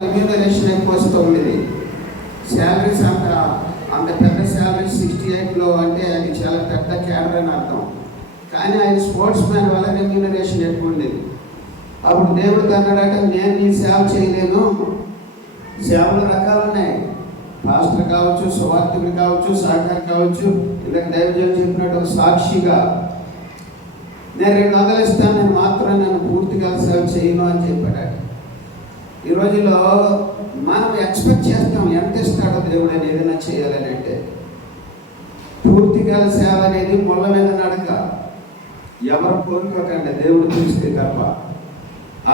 Remuneration ఎక్కువ వస్తూ ఉండేది. శాలరీస్ అంత పెద్ద శాలరీ 68లో అంటే అది చాలా పెద్ద క్యాడర్ అని అర్థం. కానీ ఆయన స్పోర్ట్స్ మ్యాన్ వల్ల రెమ్యూనరేషన్ ఎక్కువ ఉండేది. అప్పుడు దేవుడు అన్నాడట, నేను నీ సేవ చేయలేను. సేవలు రకాలు ఉన్నాయి. పాస్టర్ కావచ్చు, సువార్థకుడు కావచ్చు, సాక్షి కావచ్చు. ఇందాక దైవజనులు చెప్పినట్టు ఒక సాక్షిగా నేను 200 ఇస్తాను, నేను మాత్రం నన్ను పూర్తిగా సేవ చేయను అని చెప్పాడు. ఈ రోజుల్లో మనం ఎక్స్పెక్ట్ చేస్తాం ఎంత ఇస్తాడో దేవుడు అని ఏదైనా చేయాలని. అంటే పూర్తిగా సేవ అనేది ముళ్ళ మీద నడక. ఎవరు కోరుకోకండి, దేవుడు తెలిస్తే తప్ప.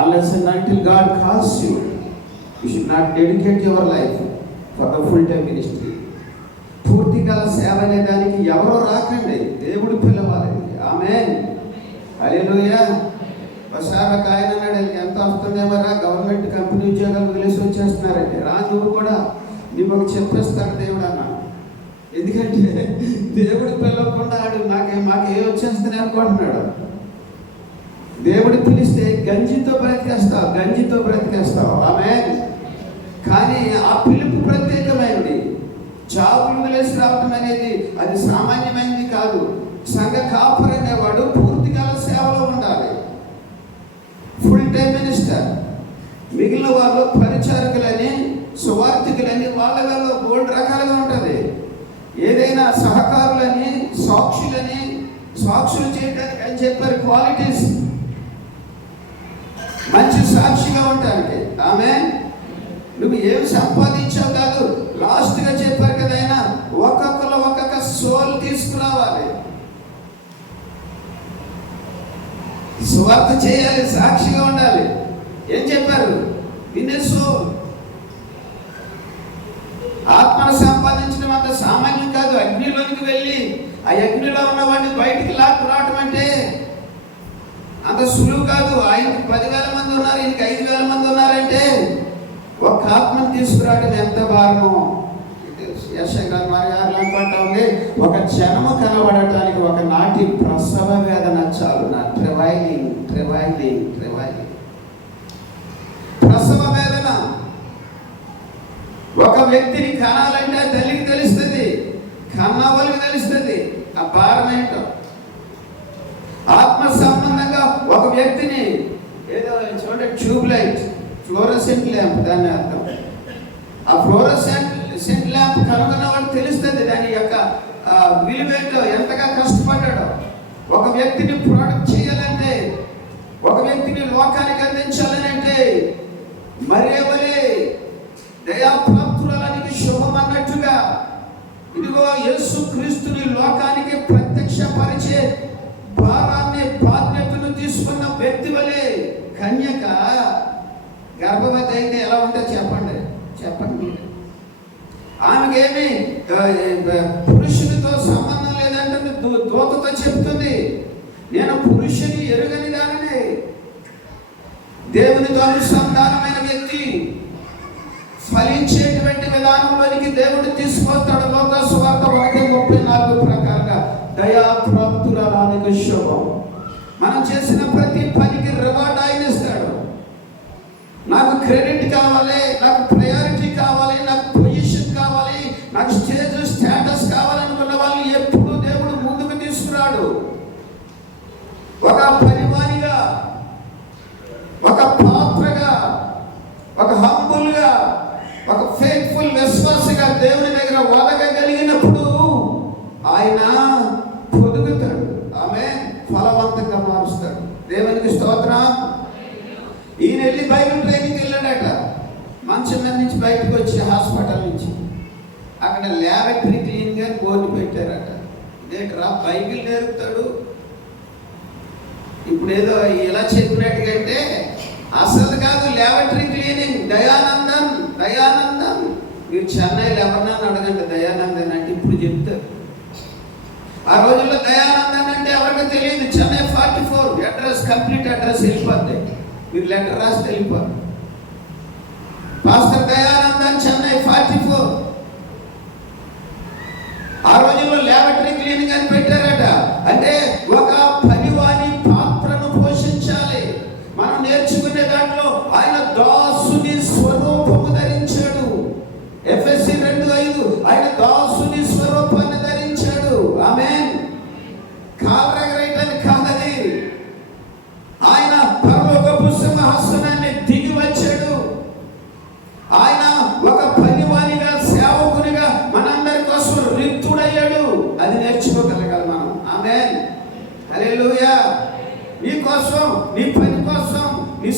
Unless and until God calls you, you should not dedicate your life for the full-time ministry. పూర్తిగా సేవ అనే దానికి ఎవరో రాకండి, దేవుడు పిలవాలి. ఆమేన్, హల్లెలూయా. ఒకసారి ఒక ఆయన అన్నాడు, ఎంత వస్తుందేమరా, గవర్నమెంట్ కంపెనీ ఉద్యోగాలు వదిలేసి వచ్చేస్తున్నారండి. రా, నువ్వు కూడా నీకు ఒక చెప్పేస్తాడు దేవుడు అన్న. ఎందుకంటే దేవుడు పిలవకుండా మాకేం వచ్చేస్తానే అనుకుంటున్నాడు. దేవుడు పిలిస్తే గంజితో బ్రతికేస్తావు. ఆమేన్. కానీ ఆ పిలుపు ప్రత్యేకమైనది. జాబులు వదిలేసి రావటం అనేది అది సామాన్యమైనది కాదు. సంఘ కాపరి అనేవాడు పూర్తిగా సేవలో ఉండాలి, ఫుల్ టైం మినిస్టర్. మిగిలిన వాళ్ళు పరిచారకులని, సువార్థికులని, వాళ్ళ బోల్డ్ రకాలుగా ఉంటుంది. ఏదైనా సహకారులని, సాక్షులు చేయడానికి అని చెప్పారు. క్వాలిటీస్ మంచి సాక్షిగా ఉండడానికి. ఆమేన్. నువ్వు ఏమి సంపాదించావు కాదు, లాస్ట్గా చెప్పారు కదా ఆయన, ఒక్కొక్కరు ఒక్కొక్క సోల్ తీసుకురావాలి. స్వార్థ చేయాలి, సాక్షిగా ఉండాలి. ఏం చెప్పారు? వినే సోల్. ఆత్మను సంపాదించడం అంత సామాన్యం కాదు. అగ్నిలోనికి వెళ్ళి ఆ అగ్నిలో ఉన్న వాడిని బయటికి లాక్కు రావటం అంటే అంత సులువు కాదు. ఆయనకి 10,000 మంది ఉన్నారు, ఈయనకి 5,000 మంది ఉన్నారంటే ఒక ఆత్మను తీసుకురావడం ఎంత భారమో. ఉంది, ఒక జనము కనబడటానికి ఒక నాటి ప్రసవ వేదన చాలు. నా ట్రెవైలింగ్ ప్రసవ వేదన. ఒక వ్యక్తిని కనాలంటే తల్లికి తెలుస్తుంది, కన్నవాళ్ళకి తెలుస్తుంది ఆ భారం ఏంటో. ఆత్మ సంబంధంగా ఒక వ్యక్తిని ఏదో చూడండి, ట్యూబ్ లైట్, ఫ్లోరసెంట్ ల్యాంప్, దాన్ని అర్థం. ఆ ఫ్లోరసెంట్ ల్యాంప్ కనుగొన్న వాడు తెలుస్తుంది దాని యొక్క విలువేంటో, ఎంతగా కష్టపడ్డాడో. ఒక వ్యక్తిని ప్రొడక్ట్ చేయాలంటే, ఒక వ్యక్తిని లోకానికి అందించాలని అంటే మరేవలే దయాప్రాప్తురానికి శుభం అన్నట్టుగా ఇదిగో యేసు క్రీస్తుని లోకానికి ప్రత్యక్షపరిచే భారాన్ని, బాధ్యతను తీసుకున్న వ్యక్తి వలె కన్యక గర్భవతి అయితే ఎలా ఉంటుందో చెప్పండి. ఆమెకేమి పురుషునితో సంబంధం లేదంటే దూతతో చెప్తుంది, నేను పురుషుని ఎరుగని దానిని. దేవునితో అనుసంధానమైన వ్యక్తి ఫలించేటువంటి విధానంలోనికి దేవుడు తీసుకొస్తాడు. లోక సువార్త 1:34 ప్రకారంగా దయాప్రాప్తురానికి శుభం. మనం చేసిన ప్రతి పనికి రివార్డ్ ఆయన ఇస్తాడు. నాకు క్రెడిట్ కావాలి, నాకు ప్రయారిటీ కావాలి, నాకు పొజిషన్ కావాలి, నాకు స్టేటస్ కావాలనుకున్న వాళ్ళు ఎప్పుడు దేవుడు ముందుకు తీసుకురాడు. ఒక పరివానిగా, ఒక పాత్రగా, ఒక హంబుల్గా, ఒక ఫెయిత్ఫుల్ విశ్వాసిగా దేవుని దగ్గర ఒదగగలిగినప్పుడు ఆయన పొదుగుతాడు. ఆమె ఫలవంతంగా మారుస్తాడు. దేవునికి స్తోత్రం. ఈయన వెళ్ళి బైబిల్ ట్రైనింగ్కి వెళ్ళాడట. మంచం మీద నుంచి బయటకు వచ్చి హాస్పిటల్ నుంచి అక్కడ ల్యాబరేటరీ క్లీనింగ్ అని బోర్డు పెట్టారట. ఇదేంటరా బైబిల్ నేర్పుతాడు. ఇప్పుడు ఏదో ఇలా చెప్పినట్టుగా అంటే అసలు కాదు. Laboratory cleaning Dayanandam. మీరు చెన్నైలో ఎవరినన్నా అడగండి దయానందన్ అంటే ఇప్పుడు చెప్తారు. ఆ రోజుల్లో దయానందన్ అంటే ఎవరికి తెలియదు. చెన్నై 44 అడ్రస్, కంప్లీట్ అడ్రస్ వెళ్ళిపోద్ది. మీరు లెటర్ రాసి వెళ్ళిపోరు. పాస్టర్ దయానందన్, చెన్నై 44. ఆ రోజుల్లో ల్యాబరేటరీ క్లీనింగ్ అని పెట్టారట. అంటే ఒక పనివాని పాత్రను పోషించాలి. మనం నేర్చుకునే దాంట్లో ఆయన దాసుని స్వరూపం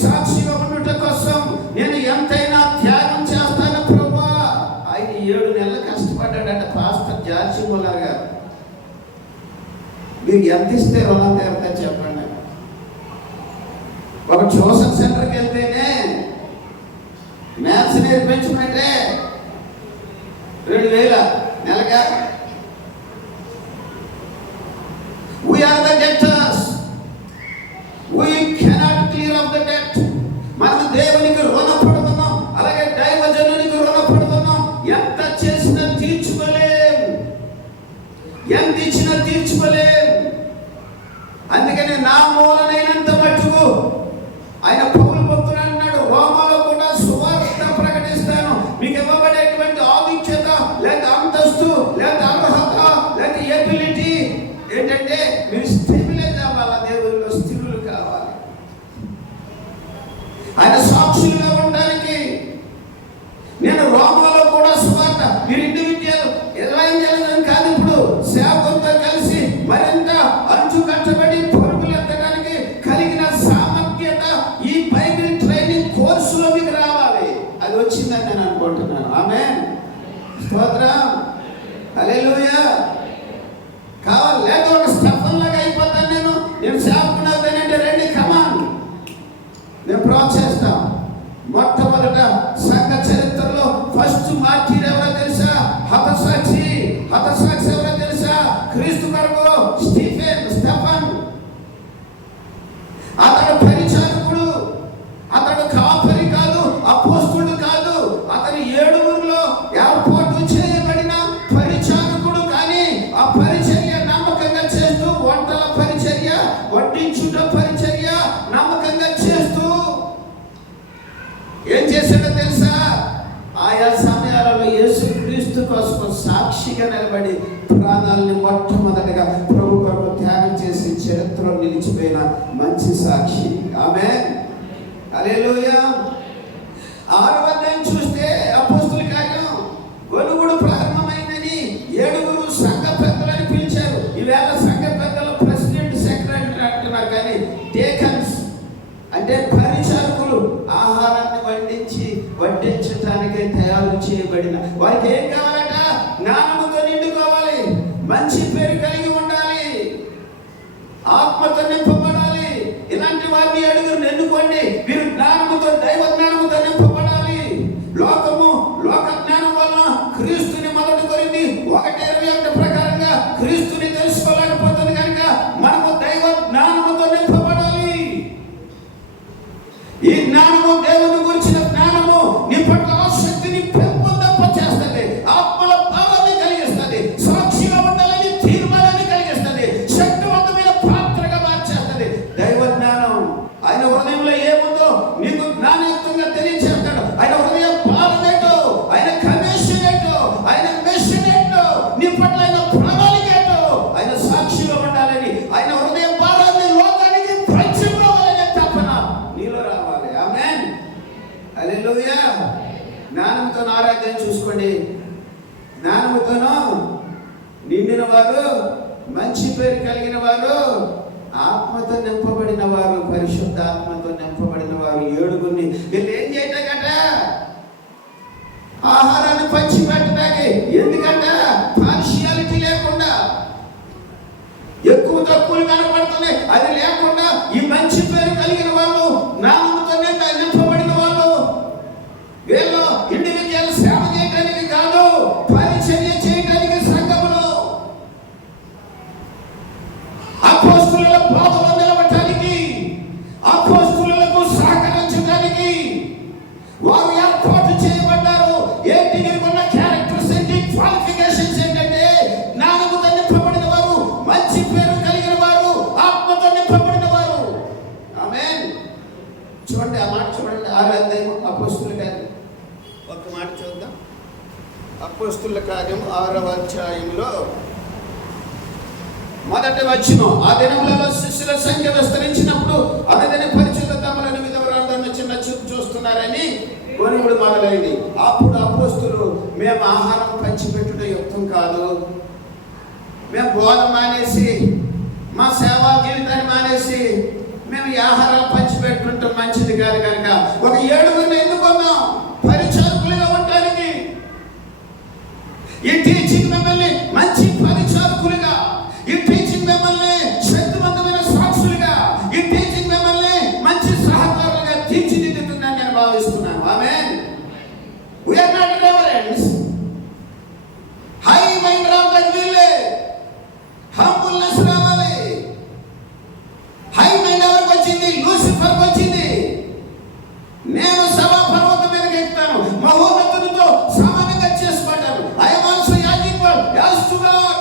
సాక్షిగా ఉండుట కోసం నేను ఎంతైనా త్యాగం చేస్తాను ప్రభువా. ఆయన 7 నెలలు కష్టపడ్డాడట పాస్టర్ జార్జి ముల్లర్ గారు. మీరు ఎంత ఇస్తే రుణం తీరుతా చెప్పండి. ఒక ట్యూషన్ సెంటర్కి వెళ్తేనే maths నేర్పించమంటే 2,000 నెలగా. We are the debtors. We cannot clear up the debt. మనం దేవునికి రుణపడుతున్నాం, అలాగే దైవజనునికి రుణపడుతున్నాం. ఎంత చేసినా తీర్చుకోలేం, ఎంత ఇచ్చినా తీర్చుకోలేం. అందుకని నా మూలనైనంత మట్టుకు ఆయన పౌలు భక్తుడు అన్నాడు, రోమాలో కూడా సువార్త ప్రకటిస్తాను. మీకు ఇవ్వబడేటువంటి ఆధిక్యత లేదా అంతస్తు లేదా అర్హత లేదా ఎబిలిటీ ఏంటంటే మీరు స్టెబిలైజ్ అవ్వాలి, దేవుల్లో స్థిరులు కావాలి. ఆయన సాక్షులుగా ఉండడానికి నేను రోమాలో కూడా సువార్త మీరు ఇండివిజువల్ ఎలాంటి కాదు, ఇప్పుడు సేవకులతో కలిసి మరింత అంచు కట్టబడి పరుగులు ఎత్తడానికి కలిగిన సామర్థ్యత ఈ బైబిల్ ట్రైనింగ్ కోర్సులో మీకు రావాలి. అది వచ్చిందని నేను అనుకుంటున్నాను. ఆమేన్, స్తోత్రం, హల్లెలూయా. కావాలి లేక ఒక స్టెఫన్ లాగా అయిపోతాను నేను సేవకుని అవుతానంటే రండి, కమాన్, నేను ప్రోత్సహిస్తాం. మొట్టమొదట సంఘ చరిత్రలో ఫస్ట్ మార్టీర్ ఎవరో తెలుసా? హతసాక్షి ఎవరో తెలుసా? క్రీస్తు కొరకు స్టెఫన్. అతడు పరిచారకుడు, అతడు కాపరి కాదు, అపోస్తలుడు కాదు. అతను 7 ఏర్పాటు చేయబడిన పరిచారకుడు. కానీ ఆ పరిచర్య నమ్మకంగా చేస్తూ, వంటల పరిచర్య, వడ్డించుట పరిచర్య నమ్మకంగా చేస్తూ ఏం చేశాడో తెలుసా? ఆయా సమయాలలో యేసుక్రీస్తు కోసం సాక్షిగా నిలబడి ప్రాణాలని మొట్టమొదటిగా ప్రభు కొరకు త్యాగం చేసి చరిత్రలో నిలిచిపోయిన మంచి సాక్షి. ఆమేన్, హల్లెలూయా. 6వ అధ్యాయం చూస్తే అపోస్తుల కార్యం గొలుగుడు ప్రారంభమైందని 7 సంఘ పెద్దలని పిలిచారు. ఈవేళ సంఘ పెద్దలు ప్రెసిడెంట్, సెక్రటరీ అంటున్నారు, కానీ డేకన్స్ అంటే పరిచారకులు. ఆహారాన్ని వడ్డించటానికే తయారు చేయబడిన వారికి ఏం కావాలట? జ్ఞానముతో నిండుకోవాలి, మంచి పేరు కలిగి ఉండాలి, ఆత్మతో నింపబడాలి. ఇలాంటి వారిని 7 ఎన్నుకోండి. వీరు జ్ఞానముతో, దైవ జ్ఞానముతో నింపబడాలి. లోక జ్ఞానం వల్ల క్రీస్తుని మొదటి కొరింది 1:21 ప్రకారంగా క్రీస్తుని తెలుసుకోలేకపోతుంది కనుక మనము దైవ జ్ఞానముతో నింపబడాలి. ఈ జ్ఞానము, దేవుని గురించిన జ్ఞానము నీ పట్ల ఆసక్తిని పెంపొందింపచేస్తుంది, ఆత్మల భావాన్ని కలిగిస్తుంది, సాక్షిగా ఉండాలని తీర్మానాన్ని కలిగిస్తుంది, శక్తివంతమైన పాత్రగా మార్చేస్తుంది. దైవ జ్ఞానం ఆయన హృదయంలో ఏముందో నీకు జ్ఞానయుక్తంగా తెలియచేస్తాడు. ఆయన హృదయ భావం ఏంటో, ఆయన కమిషన్ ఏంటో, ఆయన మిషన్ ఏంటో, నీ పట్ల ఆయన ప్రణాళిక ఏంటో, ఆయన సాక్షిగా ఉండాలని, ఆయన హృదయ భావాన్ని లోకానికి పంచుకోవాలనే తపన నీలో రావాలి. ఆమేన్, హల్లెలూయా. జ్ఞానంతో ఆరాధన చూసుకోండి. జ్ఞానంతోనూ నిండిన వారు, మంచి పేరు కలిగిన వారు, ఆత్మతో నింపబడిన వారు, పరిశుద్ధ ఆత్మతో నింపబడిన వారు 7 వీళ్ళు ఏం చేయటంట? ఆహారాన్ని పంచి పెట్టడానికి. ఎందుకంట? పార్షియాలిటీ లేకుండా, ఎక్కువ తక్కువలు కనపడుతున్నాయి, అది లేకుండా ఈ మంచి పేరు కలిగిన వాళ్ళు, జ్ఞానంతో నింపబడిన వాళ్ళు, వీళ్ళు ఇండివిజువల్ సేవ చేయడానికి కాదు, పరిచర్య చేయడానికి సంఘములో అపోస్తలుల బోధలో నిలబడటానికి, అపోస్తలులకు సహకరించడానికి వారు ఏర్పాటు చేయబడ్డారు. ఏంటి ఉన్న క్యారెక్టరిస్టిక్ క్వాలిఫికేషన్స్ ఏంటంటే జ్ఞానముతో నింపబడిన వారు, మంచి పేరు కలిగిన వారు, ఆత్మతో నింపబడిన వారు. ఆమేన్. చూడండి, ఆ మాట చూడండి. 6వ అధ్యాయం అపోస్తలుల కార్యం, ఒక మాట చూద్దాం. అపోస్తలుల కార్యం 6వ అధ్యాయంలో మొదటి వచనం. ఆ దినములలో శిష్యుల సంఖ్య విస్తరించినప్పుడు అతని పరిశుద్ధతములను విధవరాందరూ చిన్న చూపు చూస్తున్నారని గొనుగుడు మొదలైంది. అప్పుడు అపోస్తలులు, మేము ఆహారం పంచిపెట్టుట యుక్తం కాదు, మేము బోధ మానేసి, మా సేవా జీవితాన్ని మానేసి మేము ఈ ఆహారాలు పంచిపెట్టుకుంటాం మంచిది కాదు కనుక ఒక 7 ఎన్నుకున్నాం పరిచారకులుగా ఉండడానికి. ఈ టీచింగ్ మిమ్మల్ని మంచి పరిచారకులుగా, ఈ టీచింగ్ మిమ్మల్ని శక్తివంతమైన సాక్షులుగా, ఈ టీచింగ్ మిమ్మల్ని మంచి సహకారులుగా తీర్చిదిద్దుతుందని నేను భావిస్తున్నాను. ఆమేన్. We are not reverends. High mind రావడానికి వీళ్ళే, హంబుల్నెస్ రావాలి. హై మైండ్ ఎవరికి వచ్చింది? లూసిఫర్కి వచ్చింది. నేను సభా పర్వతం మీదకి ఎక్కుతాను, మహోన్నతునితో సమానంగా చేసుకుంటాను. I am also equal as to God.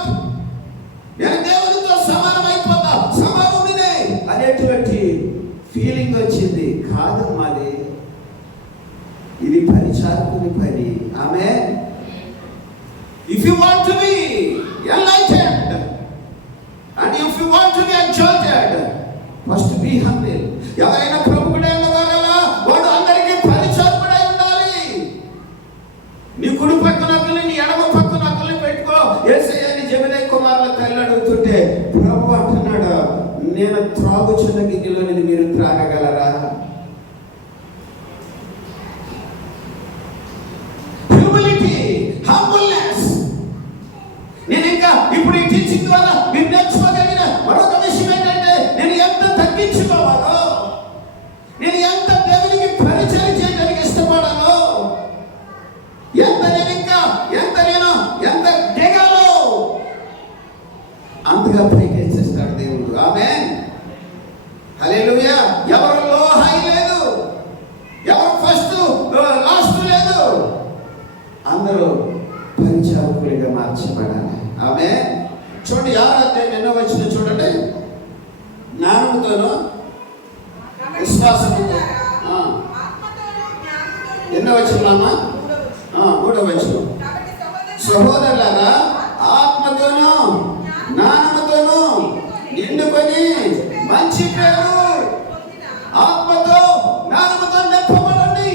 నేను దేవునితో సమానం అయిపోతా, సమానుడినే అనేటువంటి ఫీలింగ్ వచ్చింది. కాదు మాది, ఇది పరిచారకుని పని. ఆమేన్. If you want to be enlightened and if you want to be exalted, first be humble. ఎవరైనా ప్రముఖుడైన వాడు అందరికీ పరిచారకుడై ఉండాలి. నీ కుడి పక్కన ఒకరిని, నీ ఎడమ పక్కన ఒకరిని పెట్టుకో. యేసయ్యని జెబెదయి కుమారుల తల్లి అడుగుతుంటే ప్రభు అంటున్నాడు, నేను త్రాగుచున్న గిన్నెలోనిది మీరు త్రాగగలరా? హంబుల్నెస్. నేను ఇంకా ఇప్పుడు ఈ టీచింగ్ ద్వారా మీరు నేర్చుకోగలిగిన మరొక విషయం ఏంటంటే, నేను ఎంత తగ్గించుకోవాలో, నేను ఎంత దేవునికి పరిచయం చేయడానికి ఇష్టపడాలో, ఎంత దిగాలో అంతగా పైకెచ్చేస్తాడు దేవుడు. ఆమేన్. హల్లెలూయా. ఎవరిలో హై లేదు, ఎవరు ఫస్ట్ లాస్ట్ లేదు, అందరూ పరిచారకులుగా మార్చబడాలి. ఆమేన్. చూడండి 6వ అధ్యాయం 8వ వచనం చూడండి. జ్ఞానముతోను విశ్వాసముతో. 8వ వచనమా? 3వ వచనం. సహోదరులారా, ఆత్మతోను జ్ఞానముతోను నిండుకొని మంచి పేరు, ఆత్మతో జ్ఞానముతో నింపబడండి,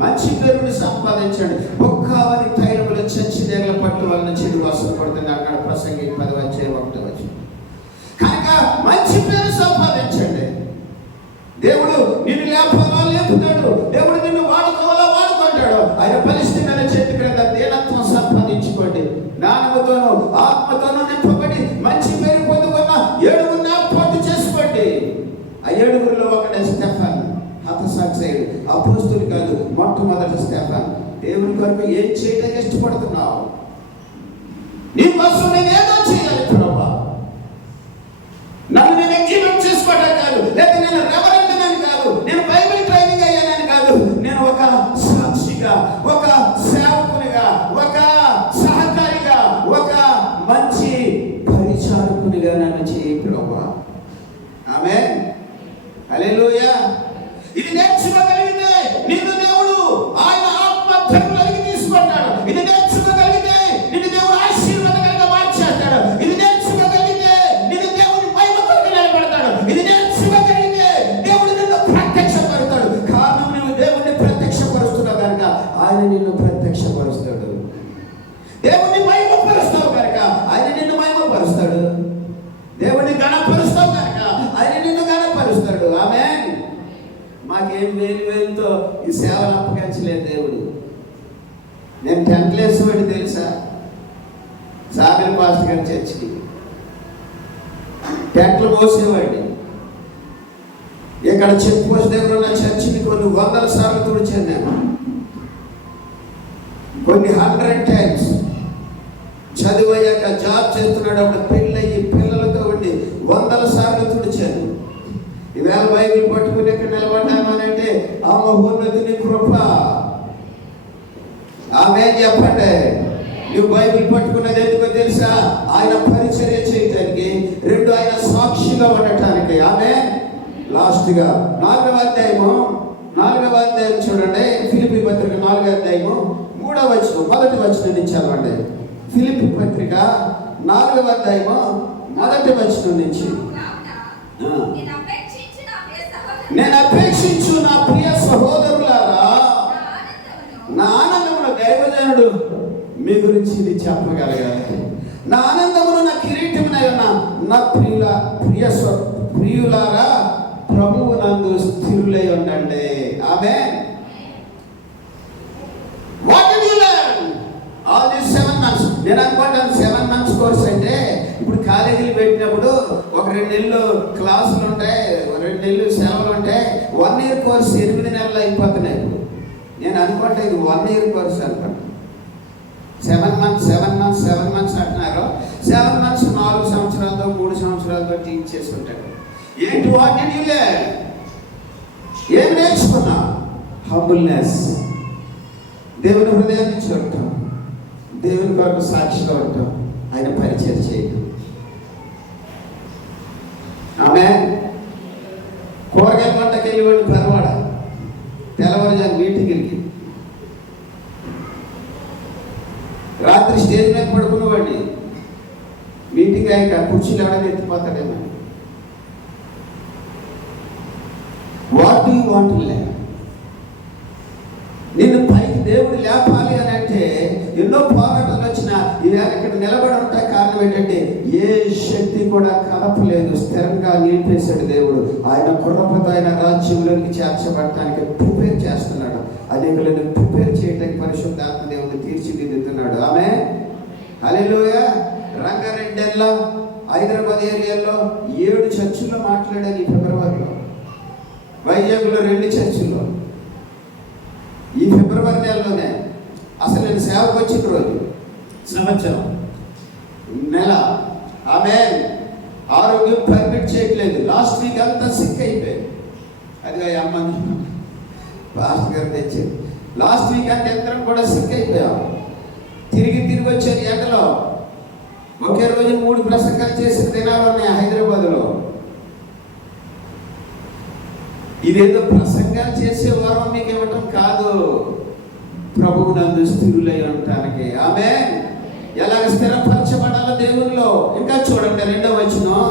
మంచి పేరుని సంపాదించండి. ఒక్కవని తైలములు చచ్చిదేగల పట్టు వలన చెడు వాసన పడుతుంది అక్కడ ప్రసంగి 10:1 కనుక మంచి పేరు సంపాదించండి. దేవుడు నిన్ను లేపాలా లేపుతాడు, దేవుడు నిన్ను వాడుకోవాలా వాడుకుంటాడు. ఆయన బలిష్టమైన చేతి క్రింద దీనత్వం సంపాదించుకోండి. జ్ఞానముతోనూ ఆత్మతోనూ నింపబడి మంచి పేరు పొందుకున్న 7 ఏర్పాటు చేసుకోండి. ఆ 7 ఒకటే స్టెఫన్, హతసాక్షుడు, అపోస్తలుడు కాదు, మొట్టమొదటి స్టెఫన్. దేవుని కొరకు ఏం చేయడానికి ఇష్టపడుతున్నావు? నీ కోసం నేను ఏదో చేయాలి ప్రభువా. నన్ను నేను ఎగ్జిక్యూట్ చేసుకోవడం కాదు, లేదా నేను రెవరెండ్ అని కాదు, నేను బైబిల్ ట్రైనింగ్ అయ్యానని కాదు, నేను ఒక సాక్షిగా, ఒక సేవకునిగా, ఒక సహకారిగా, ఒక మంచి పరిచారకునిగా నన్ను చేయి ప్రభువా. ఆమేన్. హల్లెలూయా. ఇది నేర్చుకోగలిగితే నిన్ను దేవుడు ఆయన ఆత్మ ధర్మలోకి తీసుకుంటాడు. ఇది నేర్చుకోగలిగితే నిన్ను దేవుడు ఆశీర్వాదకరంగా మార్చేస్తాడు. ఇది నేర్చుకోగలిగితే నిన్ను దేవుడు మహిమ కొరకు నిలబెడతాడు. ఇది నేర్చుకోగలిగితే దేవుడు నిన్ను ప్రత్యక్షపరుస్తాడు. కారణం నువ్వు దేవుడిని ప్రత్యక్షపరుస్తున్నావు కనుక ఆయన నిన్ను ప్రత్యక్షపరుస్తాడు. దేవుడిని మహిమపరుస్తావు కనుక ఆయన నిన్ను మహిమపరుస్తాడు. దేవుడిని గణపరుస్తావు కనుక ఆయన నిన్ను గణపరుస్తాడు. ఆమేన్. మాకేం వేలుతో ఈ సేవను అప్పగించలేదు దేవుడు. నేను టెంట్లు వేసేవాడి తెలుసా? సాగర్ పాస్టర్ గారి చర్చికి టెంట్లు పోసేవాడిని. ఇక్కడ చెక్ పోస్ట్ దగ్గర ఉన్న చర్చిని కొన్ని 100 సార్లు తుడిచాను నేను, కొన్ని 100 times. చదువయ్యాక జాబ్ చేస్తున్నాడు, ఒక పెళ్ళయ్యి పిల్లలతో ఉండి 100 సార్లు తుడిచాను. ఈవేళ బైబిల్ పట్టుకుని ఎక్కడ నిలబడ్డామనంటే ఆ మహోన్నతుని కృప. ఆమేన్ చెప్పండి. నువ్వు బైబిల్ పట్టుకున్నది ఎందుకో తెలుసా? ఆయన పరిచర్య చేయటానికి, 2 ఆయన సాక్షిగా ఉండటానికి. ఆమేన్. లాస్ట్గా 4వ అధ్యాయం చూడండి. ఫిలిప్పీ పత్రిక 4వ అధ్యాయము 3వ వచనం, మొదటి వచనం నుంచి చదవండి. ఫిలిప్పీ పత్రిక 4వ అధ్యాయము 1వ వచనం నుంచి. నేను అపేక్షించు నా ప్రియ సహోదరులారా, నా ఆనందమున దైవజనుడు మీ గురించి ఇది చెప్పగలగాలి. నా ఆనందమును నా కిరీటమునైన నా ప్రియులారా ప్రభువునందు స్థిరులై ఉండండి. Amen. What did you learn all this 7 months? నేను అనుకుంటాను 7 months కోర్స్ అంటే ఇప్పుడు కాలేజీలు పెట్టినప్పుడు ఒక 2 నెలలు క్లాసులు ఉంటాయి, 2 నెలలు సెలవులు ఉంటాయి. 1 year కోర్స్ 8 నెలలు అయిపోతున్నాయి. ఇప్పుడు నేను అనుకుంటా ఇది 1 year కోర్స్ అనుకుంటా. 7 months అంటున్నారు. 7 months 4 సంవత్సరాలతో 3 సంవత్సరాలతో టీచ్ చేసి ఉంటాడు. ఏంటి వాట్ డిడ్ యు లెర్న్? ఏం నేర్చుకున్నా? హంబుల్నెస్, దేవుని హృదయాన్ని చూడటం, దేవుని కొరకు సాక్షిగా ఉండటం, ఆయన పరిచయం చేయటం. ఆమె కూరగాయల పంటకి వెళ్ళి పరవాడ తెల్లవారుజాము మీటింగ్కి రాత్రి స్టేజ్ మీద పడుకున్నవాడిని. మీటింగ్ అయ్యాక కుర్చీలు ఎవడైనా ఎత్తిపోతాడేమో. What do you want to learn? నిన్ను పైకి దేవుడు లేపాలి అని అంటే ఎన్నో పోరాటాలు వచ్చినా ఇవాళ ఇక్కడ నిలబడి ఉంటాయి. కారణం ఏంటంటే ఏ శక్తి కూడా కలపలేదు, స్థిరంగా నిలిపేశాడు దేవుడు. ఆయన కుర్రపతో ఆయన రాజ్యంలోకి చేర్చబడటానికి ప్రిపేర్ చేస్తున్నాడు. అనేకులను ప్రిపేర్ చేయడానికి పరిశుద్ధాత్మ దేవుడు తీర్చిదిద్దుతున్నాడు. ఆమె హల్లెలూయా. రంగారెడ్డిలో హైదరాబాద్ ఏరియాలో 7 చర్చిల్లో మాట్లాడాను ఈ ఫిబ్రవరిలో. వైజాగ్లో 2 చర్చిల్లో ఈ ఫిబ్రవరి నెలలోనే. అసలు నేను సేవకు వచ్చిన రోజు సంవత్సరం నెల ఆమె ఆరోగ్యం పర్మిట్ చేయట్లేదు. లాస్ట్ వీక్ అంతా సిక్ అయిపోయింది. అది అమ్మ పాస్టర్ గారు తెచ్చారు. లాస్ట్ వీక్ అంతా అందరం కూడా సిక్ అయిపోయాం. తిరిగి వచ్చారు ఎండలో. ఒకే రోజు 3 ప్రసంగాలు చేసిన దినాలు ఉన్నాయి హైదరాబాద్లో. ఇదేదో ప్రసంగాలు చేసే వరం మీకు ఇవ్వటం కాదు, ప్రభువునందు స్థిరులై ఉండటానికి. ఆమె ఎలాగ స్థిరపరచబడాలో దేవునిలో. ఇంకా చూడండి 2వ వచనం.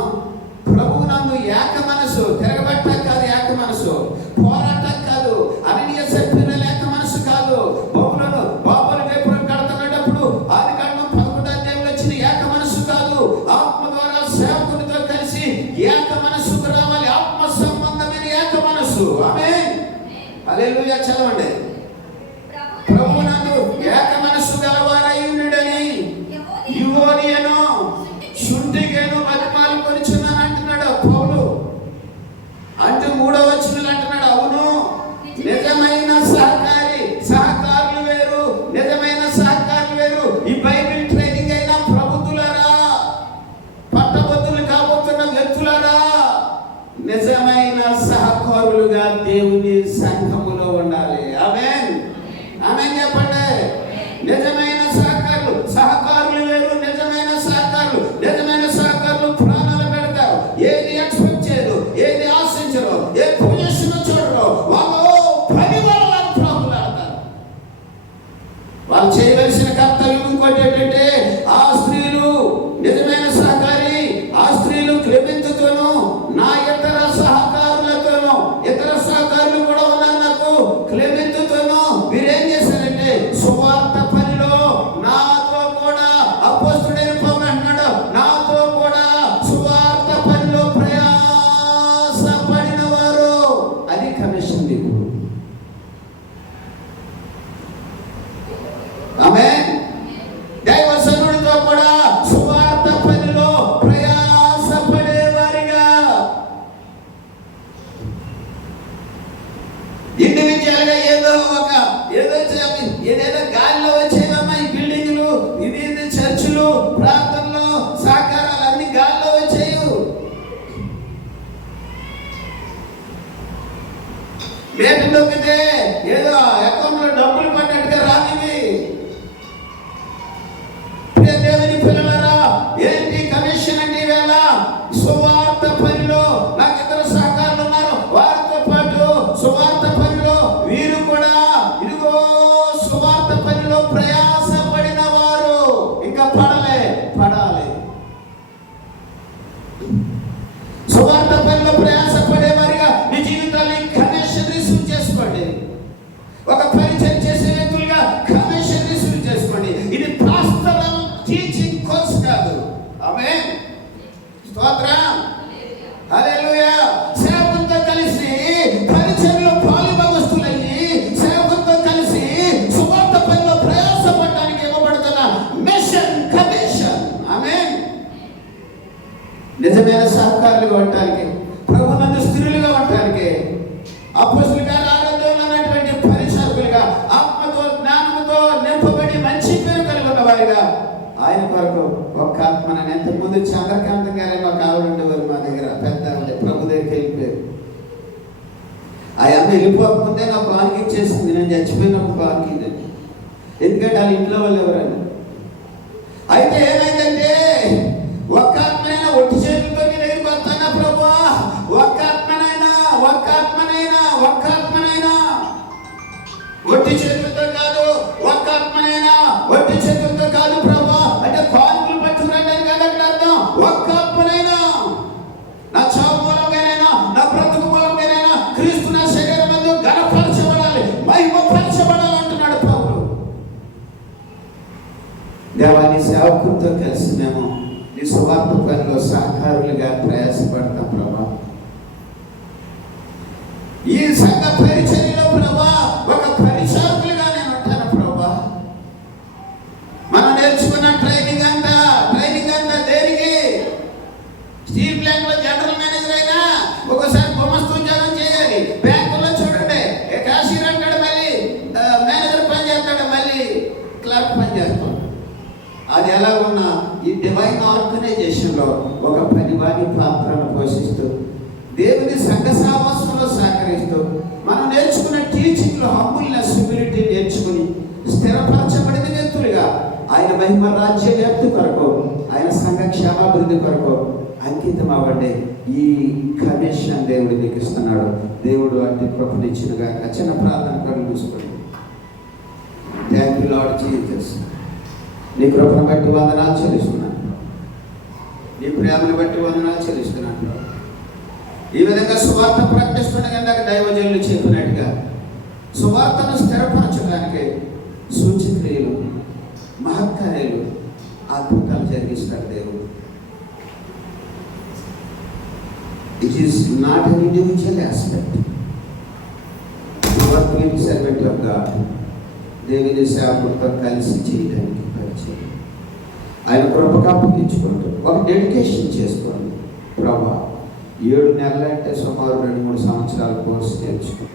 ప్రభువునందు ఏక మనసు, తిరగబట్టం కాదు, ఏక మనసు, పోరాటం కాదు, అననీయ సభ్యుల ఏక మనసు కాదు. బాబుల వైపు కడుతున్నప్పుడు ఆది కాండం 11వ అధ్యాయంలో వచ్చిన ఏక మనసు కాదు. ఆత్మ ద్వారా సేవకునితో కలిసి ఏక మనసుకు రావాలి. ఆత్మ సంబంధమైన ఏక మనసు. ఆమేన్. హల్లెలూయా. చదవండి. ప్రభువునందు ఏక మనసు గలవారై ఉండుడని యువోనియను శుద్ధికేను బతిమాలు కొనిచున్నాను అంటున్నాడు పౌలు. అంటే 3వ వచనంలో అంటున్నాడు, అవును నిజమైన సహకారులు వేరు, నిజమైన సహకారులు వేరు. ఈ బైబిల్ ట్రైనింగ్ అయిన ప్రభుత్వులారా, పట్టభద్రులు కాబోతున్న వ్యక్తులారా, నిజమైన సహకారులుగా దేవుని సంఘములో ఉండాలి. ఆమేన్. ఆమేన్ చెప్పండి. నిజమైన సహకారులు వేరు, నిజమైన సహకారులు ప్రాణాలు పెడతారు. ఏది ఎక్స్పెక్ట్ చేయరు, ఏది ఆశించరు, ఏ పొజిషన్ చూడరు. వాళ్ళు పని వాళ్ళని ప్రాకులాడతారు. వాళ్ళు చేయవలసిన కర్తవ్యం ఇంకోటి ఏంటంటే, ఆ స్త్రీలు నిజమైన సహకారి, ఆ స్త్రీలు క్లెమెంతుతోనూ నా ఇతర సహకారులు కూడా ఉన్నారు నాకు, క్లెమెంతుతోనూ వీరేం చేశారంటే సువార్త పనిలో నాతో కూడా అపోస్తలుడైన పౌలు అంటున్నాడు, నాతో కూడా సువార్త పనిలో ప్రయాసపడిన వారు. అది కమిషన్ నీకు. ఆమేన్. దైవజనుడితో కూడా సువార్త పనిలో ప్రయాసపడేవారిగా. ఇండివిజువల్గా ఏదేదో గాలిలో వచ్చేవమ్మా ఈ బిల్డింగ్లు, ఇది చర్చిలు, ప్రార్థనలు, సహకారాలు అన్ని గాలిలో వచ్చేయు. రేటు దొక్కితే ఏదో అకౌంట్లో డబ్బులు పడ్డట్టుగా రానివి. దేవుని పిల్లలారా, ఏంటి కమిషన్ అంటే ఈవేళ సువార్త పనిలో నాకు ఇతర సహకారులు ఉన్నారు, వారితో పాటు సువార్త పనిలో వీరు కూడా ఇదిగో సువార్త పనిలో ప్రయాసపడిన వారు. ఇంకా పడాలి. సువార్త పనిలో ప్రయాసపడేవారిగా మీ జీవితాన్ని కమిషన్ రిసీవ్ చేసుకోండి. ఒక పరిచయం చేసే వ్యక్తులుగా కమిషన్ రిసీవ్ చేసుకోండి. ఇది పాస్టరల్ టీచింగ్ కోర్స్ కాదు. ఆమేన్. స్తోత్రం. హల్లెలూయా. సేవకునితో నిజమైన సహకారులుగా ఉండటానికి, ప్రభునందు స్థిరులుగా ఉండటానికి, అపొస్తలులుగా ఆరాధనలో ఉన్నటువంటి పరిచారకులుగా, ఆత్మతో జ్ఞానముతో నింపబడి మంచి పేరు కలిగి ఉన్న వారిగా ఆయన కొరకు ఒక్క ఆత్మ. నన్ను ఎంతకుముందు చంద్రకాంతం గారే మాకు ఆవిడ ఉండేవారు, మా దగ్గర పెద్ద ప్రభు దగ్గరికి వెళ్ళిపోయారు. ఆ అమ్మ వెళ్ళిపోకముందే నా బానికి ఇచ్చేసింది, నేను చచ్చిపోయినప్పుడు బానికి ఇదండి. ఎందుకంటే వాళ్ళ ఇంట్లో వాళ్ళు ఎవరని. అయితే ఏమైందంటే ఒక్క ఆత్మనైనా ఒట్టి చేతులతో నీ దగ్గరికి వస్తానా ప్రభా, ఒక్క ఆత్మనైనా ఒక్క ఆత్మనైనా ఒక్క ఆత్మనైనా ఒట్టి చేతులతో కాదు, ఒక్క ఆత్మనైనా ఒట్టి చేతులతో కాదు ప్రభా అంటే కానుకలు పట్టుకురండి కదా అర్థం. ఒక్క ఆత్మనైనా నా చావు మూలంగానైనా నా బ్రతుకు మూలంగానైనా క్రీస్తు నా శరీరం ముందు ఘనపరచబడాలి, మహిమపరచబడాలి అంటున్నాడు ప్రభువు. దేవాన్ని సేవకులతో కలిసి మేము నీ సువార్త పనిలో సహకారులుగా ప్రయాసపడతాం ప్రభా. ఈ సంఘ పరిచర్యలో ప్రభా ఒక పరిచారకులుగా నేను ఉంటాను ప్రభా. మనం నేర్చుకున్న ట్రైనింగ్ అంతా దేనికి? స్టీల్ ప్లాంట్ లో జనరల్ మేనేజర్ అయినా ఒకసారి గుమస్తు ఉద్యోగం చేయాలి. బ్యాంకుల్లో చూడండి, క్యాషియర్ అంటాడు, మళ్ళీ మేనేజర్ పని చేస్తాడు, మళ్ళీ క్లర్క్ పని చేస్తాడు. అది ఎలా ఉన్నా ఈ డివైన్ ఆర్గనైజేషన్లో ఒక పనివాడి పాత్రను పోషిస్తూ దేవుని సంఘ సావాసంలో సహకరిస్తూ మనం నేర్చుకున్న టీచింగ్లో హంబుల్నెస్, హ్యూమిలిటీ నేర్చుకుని స్థిరపరచబడిన వ్యక్తులుగా ఆయన మహిమ రాజ్య వ్యాప్తి కొరకు, ఆయన సంఘ క్షేమాభివృద్ధి కొరకు అంకితం అవ్వండి. ఈ కమిషన్ దేవుడు నీకు ఇస్తున్నాడు. దేవుడు అట్టి కృపనిచ్చినగా చిన్న ప్రార్థన కళ్ళు చూసుకోండి. Thank you lord Jesus. నీ కృపను బట్టి వందనాలు చెల్లిస్తున్నాను, నీ ప్రేమను బట్టి వందనాలు చెల్లిస్తున్నాను. ఈ విధంగా సువార్త ప్రకటిస్తుండగా ఇందాక దైవజనులు చెప్పినట్టుగా సువార్తను స్థిరపరచడానికి సూచక్రియలు, మహత్కార్యాలు, అద్భుతాలు జరిగిస్తాడు దేవుడు. It is not an individual aspect. Servant of God, దేవుని సేవకుడితో కలిసి చేయడానికి పరిచయం, ఆయన కృపకు అప్పగించుకోండి. ఒక డెడికేషన్ చేసుకోండి. ప్రభా 7 నెలలు అంటే సుమారు 2-3 సంవత్సరాల కోర్సు నేర్చుకో,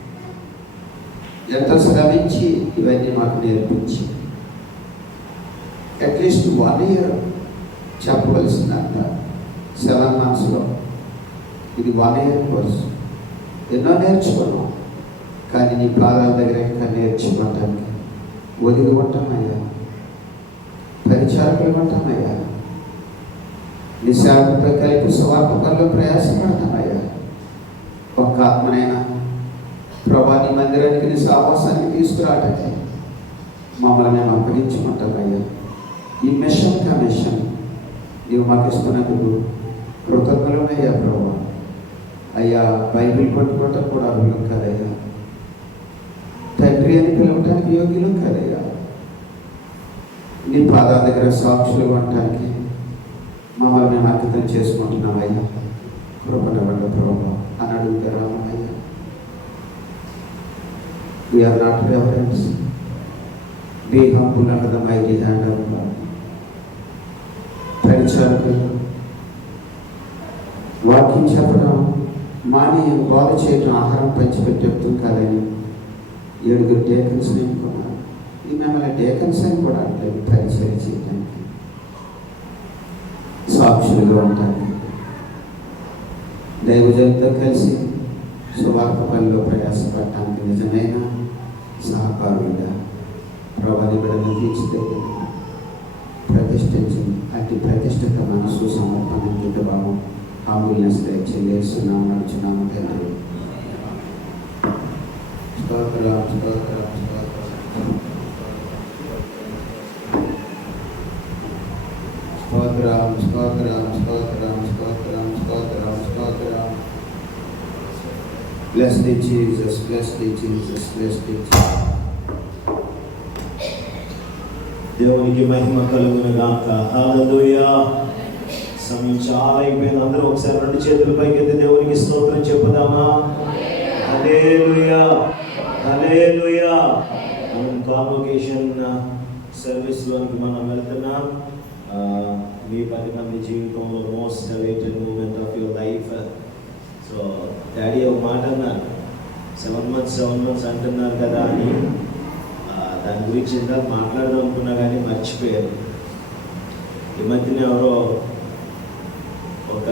ఎంతో శ్రమించి ఇవన్నీ మాకు నేర్పించి అట్లీస్ట్ 1 year చెప్పవలసిందంట 7 monthsలో. ఇది 1 year కోర్సు. ఎన్నో నేర్చుకున్నాం, కానీ నీ పాదాల దగ్గర ఇంకా నేర్చుకోవటానికి ఒదిగి ఉంటామయ్యా, పరిచారకులు ఉంటామయ్యా, నీ సేవకులతో కలిపి సువార్త పనిలో ప్రయాసపడతామయ్యా. ఒక్క ఆత్మనైనా ప్రభా నీ మందిరానికి, నీ సావాసానికి తీసుకురావటానికి మమ్మల్ని మేము అప్పగించుకుంటామయ్యా. ఈ మిషన్ కమిషన్ నీవు మాకు ఇస్తున్నందుకు కృతజ్ఞులమయ్యా ప్రభా. అయ్యా బైబిల్ పట్టుకోవటం కూడా అర్హులం కాదయ్యా, తండ్రి అని పిలవటానికి యోగ్యులం కాదయ్యా. నీ పాదాల దగ్గర సాక్షులు ఉండటానికి మమ్మల్ని మేము అంకితం చేసుకుంటున్నామయ్యా. కృపణవల్ల ప్రభా అని అడుగుతారామయ్యా. We're not reverence, be humble under the mighty hand of God. పరిచారకులు వాక్యం చెప్పడం మాని బాధ చేయటం, ఆహారం పంచిపెట్టేటం కాదని 7 డేకన్స్ నింపుకున్నాను. ఇది మిమ్మల్ని డేకన్స్ అని కూడా అంటే పరిచయం చేయడానికి, సాక్షులుగా ఉంటానికి, దైవజనులతో కలిసి సువార్త పనిలో ప్రయాసపడటానికి నిజమైన సహకారులుగా ప్రభాని బిడ్డలను తీర్చిదిద్ది ప్రతిష్ఠించింది. అట్టి ప్రతిష్ఠిత మనసు, సమర్పణ, భావం, ఆంబులెన్స్ దయచేస్తున్నాము, నడుచున్నాము తండ్రి. స్తోత్రం, స్తోత్రం, స్తోత్రం, స్తోత్రం, స్తోత్రం, స్తోత్రం, స్తోత్రం, స్తోత్రం. Bless thee Jesus, bless thee Jesus, bless thee Jesus. దేవునికి మహిమ కలుగును గాక. హల్లెలూయా. సమయం చాలా అయిపోయింది. అందరూ ఒకసారి 2 చేతుల పైకెత్తి దేవునికి స్తోత్రం చెప్పుదామా? హల్లెలూయా, హల్లెలూయా. మనం కాన్వొకేషన్ సర్వీస్లోనికి మనం వెళ్తున్నాం. మీ 10 మంది జీవితంలో most awaited moment of your life. So daddy ఒక మాట అన్నారు, 7 months అంటున్నారు కదా అని దాని గురించి ఇందాక మాట్లాడదాం అనుకున్నా కానీ మర్చిపోయారు. ఈ మధ్యన ఎవరో ఒక